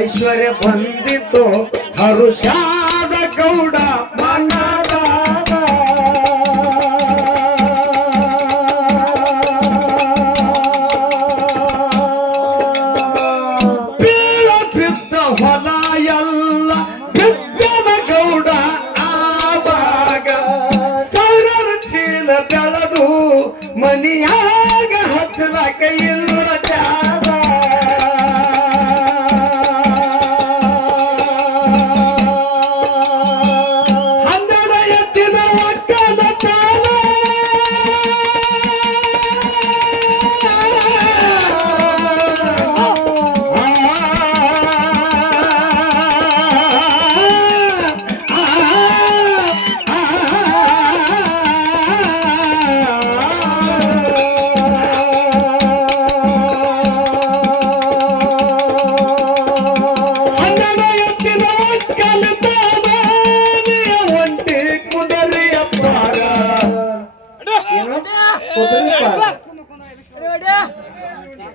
ಐಶ್ವರ್ಯ ಬಂದಿತು ಹರುಷಾದ ಗೌಡ ಮನದ ಬೀಳ ಬಿದ್ದ ಹೊಲ ಎಲ್ಲ ಬಿದ್ದದ ಗೌಡ ಆವಾಗ ಸಾವಿರ ಚೀಲ ಬೆಳೆದು ಮನಿಯಾಗ ಹಚ್ಚಲಕ ಇಲ್ಲ ಜಾಗ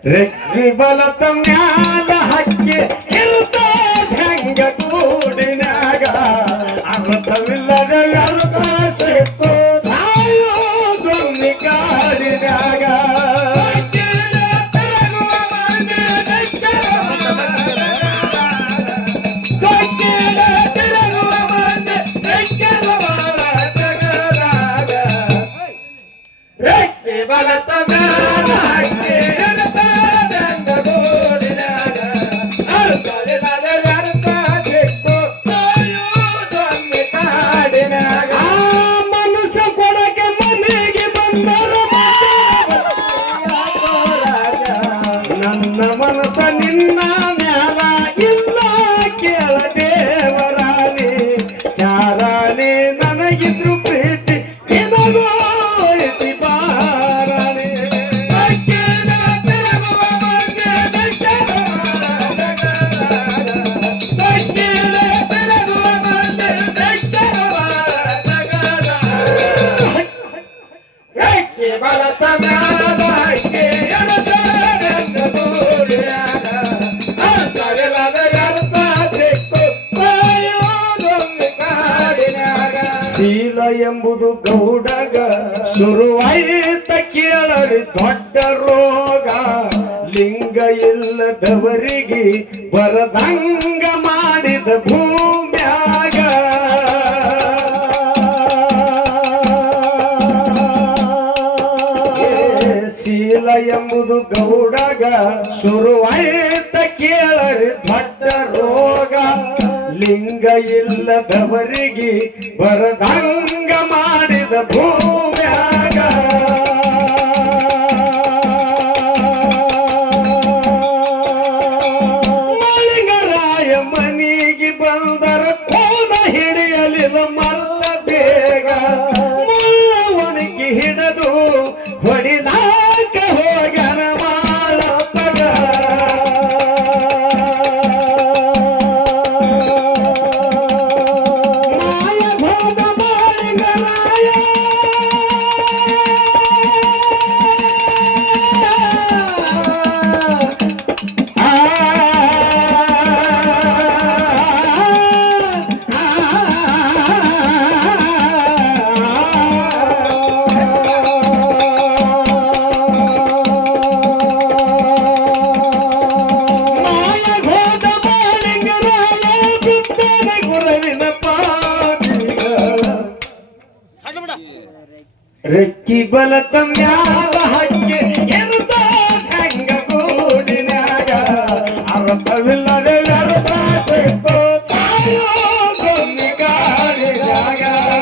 ರೆಕ್ಕಿ ಬಲತ ಮ್ಯಾಲ ಹಕ್ಕಿ ಇರುತ್ತ ಹೆಂಗ ಕೂಡಿನಾಗ ಅರ್ಥವಿಲ್ಲದ ವ್ಯರ್ಥ ಸಿಕ್ಕು ಸಾಯೋದೊಮ್ಮೆ ಕಾಡಿನಾಗ ರೆಕ್ಕಿ ಬಲತ ಮ್ಯಾಲ ಹಕ್ಕಿ ನನ್ನ ಮನಸ ನಿನ್ನ ಮ್ಯಾಲ ಇಲ್ಲ ಕೇಳ ದೇವರಾಣಿ ಚಾರಾಣಿ ನನಗಿದ್ರು ಪ್ರೀತಿ ನಿನಗೋ ಐತಿ ಬಾರಾಣಿ ಬಲತ ಮ್ಯಾಲ ಶೀಲ ಎಂಬುದು ಗೌಡಗ ಶುರುವಾಯಿತ ಕೇಳಲಿ ದೊಡ್ಡ ರೋಗ ಲಿಂಗ ಇಲ್ಲದವರಿಗೆ ಬರದಂಗ ಮಾಡಿದ ಭೂಮ್ಯಾಗ ಶೀಲ ಎಂಬುದು ಗೌಡಗ ಶುರುವಾಯಿತ ಕೇಳಲಿ ದೊಡ್ಡ ರೋಗ ಲಿಂಗ ಇಲ್ಲದವರಿಗೆ ಬರದಂಗ ಮಾಡಿದ ಭೂಮ್ಯಾಗ ಮಳಿಂಗರಾಯ ಮನಿಗೆ ಬಂದರ ಕೋದ ಹಿಡಿಯಲಿಲ್ಲ ಮಲ್ಲ ಬೇಗ ಮುಳ್ಳವನಿಗೆ ಹಿಡಿದು ಹೊಡಿಲಾಕ ಹೋಗ್ಯಾನ ಮಾಡತಗ ರೆಕ್ಕಿ ಬಲತ ಮ್ಯಾಲ ಹಕ್ಕಿ